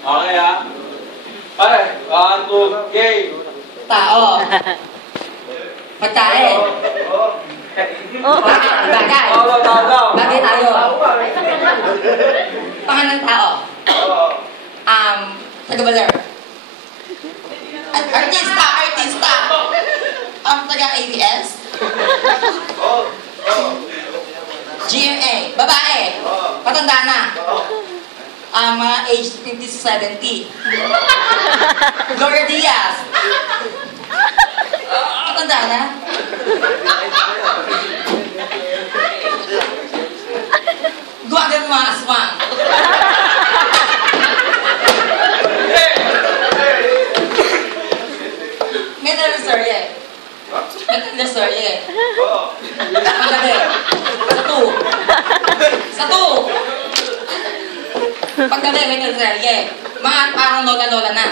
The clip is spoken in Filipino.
Okay ha? Pare, 1, 2, game! Tao. Pagkain. Bagay. Bagay tayo. Pangalan ng tao. Taga-baler. Artista. Taga-ABS. GMA. Babae. Patanda na. Mga age 50 to 70. Gloria Diaz. Patanda na. Duwag din mga aswang. May teleserye. Paggabi. Sa 2. Paggabi may teleserye. Mga parang lola-lola na.